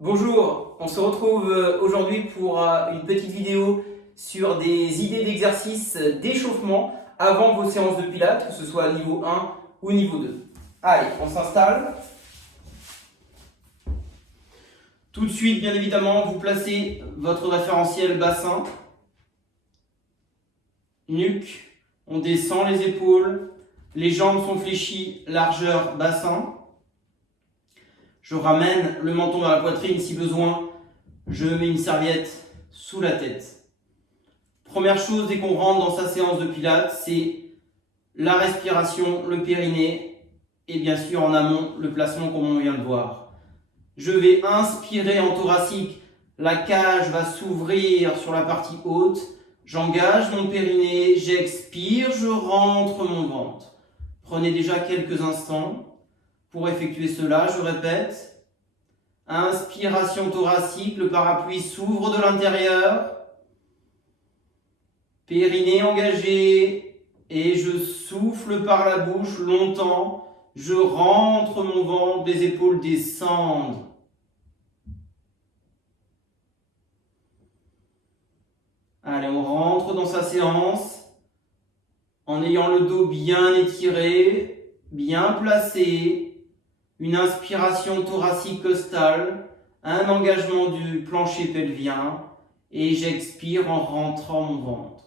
Bonjour, on se retrouve aujourd'hui pour une petite vidéo sur des idées d'exercices d'échauffement avant vos séances de pilates, que ce soit niveau 1 ou niveau 2. Allez, on s'installe. Tout de suite, bien évidemment, vous placez votre référentiel bassin, nuque, on descend les épaules, les jambes sont fléchies, largeur bassin. Je ramène le menton dans la poitrine si besoin. Je mets une serviette sous la tête. Première chose dès qu'on rentre dans sa séance de pilates, c'est la respiration, le périnée et bien sûr en amont le placement comme on vient de voir. Je vais inspirer en thoracique, la cage va s'ouvrir sur la partie haute. J'engage mon périnée, j'expire, je rentre mon ventre. Prenez déjà quelques instants. Pour effectuer cela, je répète, inspiration thoracique, le parapluie s'ouvre de l'intérieur, périnée engagé, et je souffle par la bouche longtemps, je rentre mon ventre, les épaules descendent. Allez, on rentre dans sa séance en ayant le dos bien étiré, bien placé. Une inspiration thoracique costale, un engagement du plancher pelvien et j'expire en rentrant mon ventre.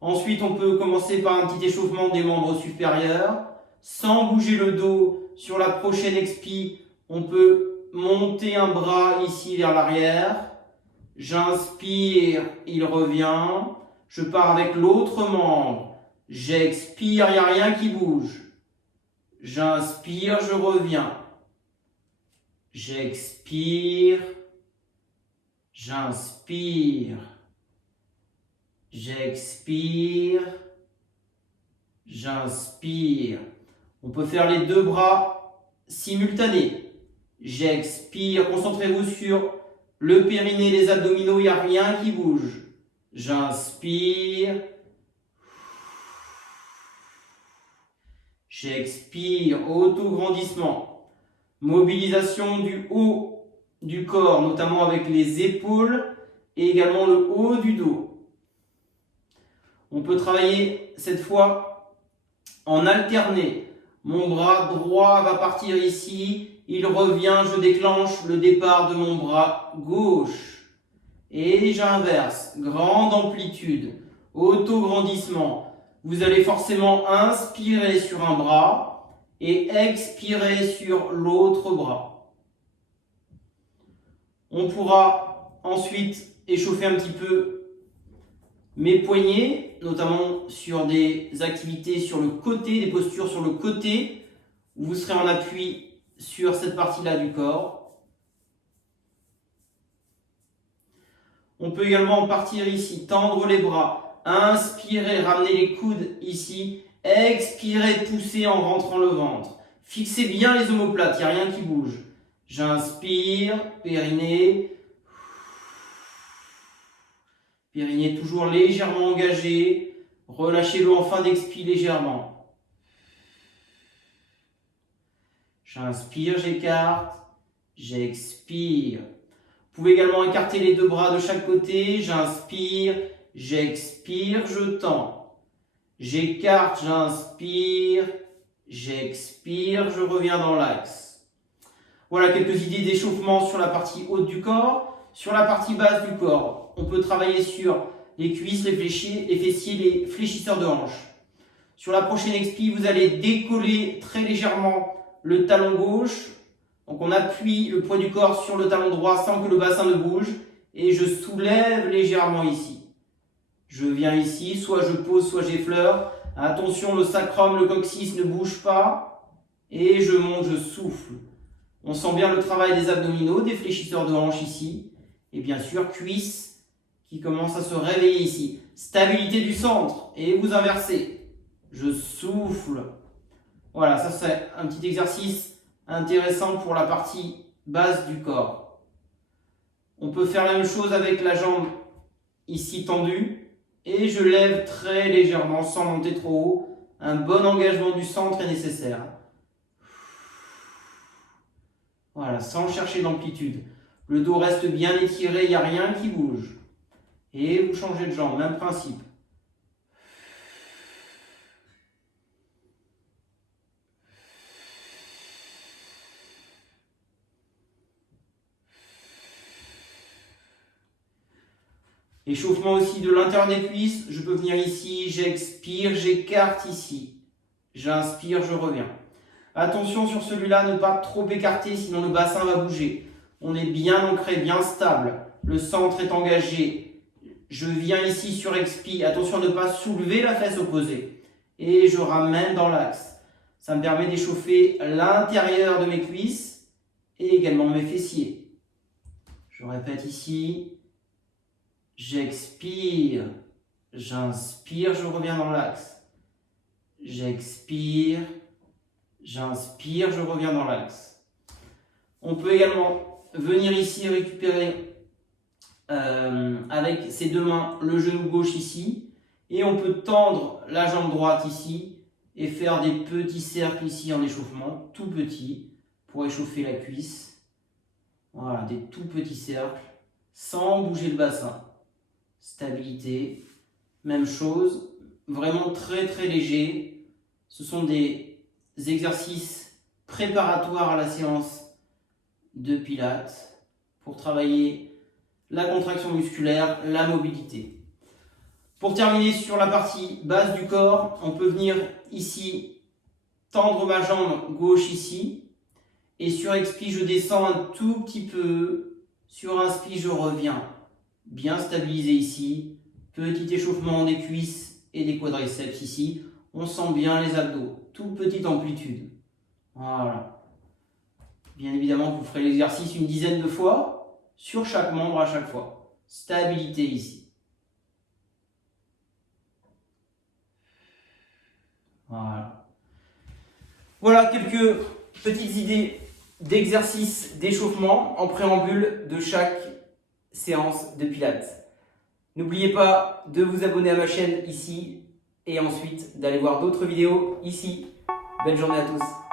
Ensuite, on peut commencer par un petit échauffement des membres supérieurs. Sans bouger le dos, sur la prochaine expi, on peut monter un bras ici vers l'arrière. J'inspire, il revient. Je pars avec l'autre membre. J'expire, il n'y a rien qui bouge. J'inspire, je reviens. J'expire. J'inspire. J'expire. J'inspire. On peut faire les deux bras simultanés. J'expire. Concentrez-vous sur le périnée, les abdominaux, il n'y a rien qui bouge. J'inspire. J'expire, auto-grandissement. Mobilisation du haut du corps, notamment avec les épaules et également le haut du dos. On peut travailler cette fois en alterné. Mon bras droit va partir ici, il revient, je déclenche le départ de mon bras gauche. Et j'inverse, grande amplitude, auto-grandissement. Vous allez forcément inspirer sur un bras et expirer sur l'autre bras. On pourra ensuite échauffer un petit peu mes poignets, notamment sur des activités sur le côté, des postures sur le côté, où vous serez en appui sur cette partie-là du corps. On peut également partir ici, tendre les bras. Inspirez, ramenez les coudes ici. Expirez, poussez en rentrant le ventre. Fixez bien les omoplates, il n'y a rien qui bouge. J'inspire, périnée. Périnée toujours légèrement engagé. Relâchez-le en fin d'expi légèrement. J'inspire, j'écarte. J'expire. Vous pouvez également écarter les deux bras de chaque côté. J'inspire. J'expire, je tends. J'écarte, j'inspire. J'expire, je reviens dans l'axe. Voilà quelques idées d'échauffement sur la partie haute du corps. Sur la partie basse du corps, on peut travailler sur les cuisses, les fessiers, les fléchisseurs de hanches. Sur la prochaine expi, vous allez décoller très légèrement le talon gauche. Donc on appuie le poids du corps sur le talon droit sans que le bassin ne bouge. Et je soulève légèrement ici. Je viens ici, soit je pose, soit j'effleure. Attention, le sacrum, le coccyx ne bouge pas. Et je monte, je souffle. On sent bien le travail des abdominaux, des fléchisseurs de hanches ici. Et bien sûr, cuisses qui commencent à se réveiller ici. Stabilité du centre. Et vous inversez. Je souffle. Voilà, ça c'est un petit exercice intéressant pour la partie basse du corps. On peut faire la même chose avec la jambe ici tendue. Et je lève très légèrement sans monter trop haut. Un bon engagement du centre est nécessaire. Voilà, sans chercher d'amplitude. Le dos reste bien étiré, il n'y a rien qui bouge. Et vous changez de jambe, même principe. Échauffement aussi de l'intérieur des cuisses. Je peux venir ici, j'expire, j'écarte ici. J'inspire, je reviens. Attention sur celui-là, ne pas trop écarter, sinon le bassin va bouger. On est bien ancré, bien stable. Le centre est engagé. Je viens ici sur expire. Attention à ne pas soulever la fesse opposée. Et je ramène dans l'axe. Ça me permet d'échauffer l'intérieur de mes cuisses et également mes fessiers. Je répète ici. J'expire, j'inspire, je reviens dans l'axe. J'expire, j'inspire, je reviens dans l'axe. On peut également venir ici récupérer avec ses deux mains le genou gauche ici. Et on peut tendre la jambe droite ici et faire des petits cercles ici en échauffement, tout petits, pour échauffer la cuisse. Voilà, des tout petits cercles, sans bouger le bassin. Stabilité, même chose, vraiment très très léger. Ce sont des exercices préparatoires à la séance de pilates pour travailler la contraction musculaire, la mobilité. Pour terminer sur la partie basse du corps, on peut venir ici tendre ma jambe gauche ici et sur expire je descends un tout petit peu, sur inspire je reviens. Bien stabilisé ici, petit échauffement des cuisses et des quadriceps ici, on sent bien les abdos, toute petite amplitude. Voilà. Bien évidemment, vous ferez l'exercice une dizaine de fois, sur chaque membre à chaque fois. Stabilité ici. Voilà. Voilà quelques petites idées d'exercice d'échauffement en préambule de chaque séance de pilates. N'oubliez pas de vous abonner à ma chaîne ici et ensuite d'aller voir d'autres vidéos ici. Belle journée à tous.